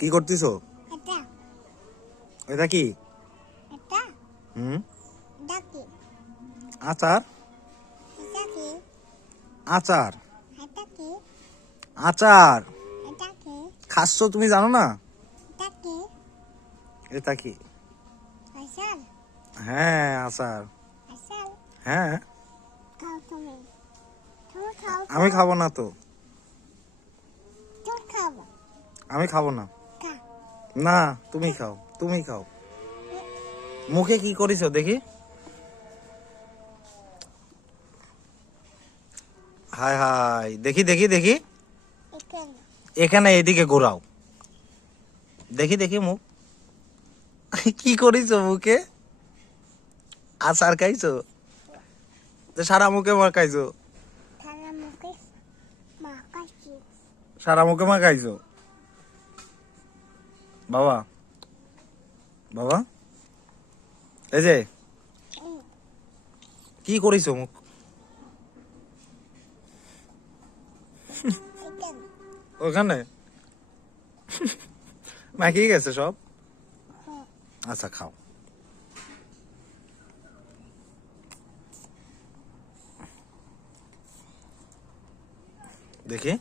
কি করতেছো? এটা কি? আচার? আচার আচার খাচ্ছ তুমি জানো না? এটা কি? হ্যাঁ আচার। হ্যাঁ আমি খাবো না তো, আমি খাবো না। না তুমি খাও, তুমি খাও। মুখে কি করেছো দেখি? হাই হাই, দেখি দেখি দেখি। এখানে এদিকে ঘোরাও, দেখি দেখি মুখ। কি করেছো মুখে? আচার খাইছো? সারা মুখে মাখাইছো? সারা মুখে মাখাইছো? বাবা বাবা এই যে কি করেছো মুখ? ওখানে মাখিয়ে গেছে সব। আচ্ছা খাও। দেখি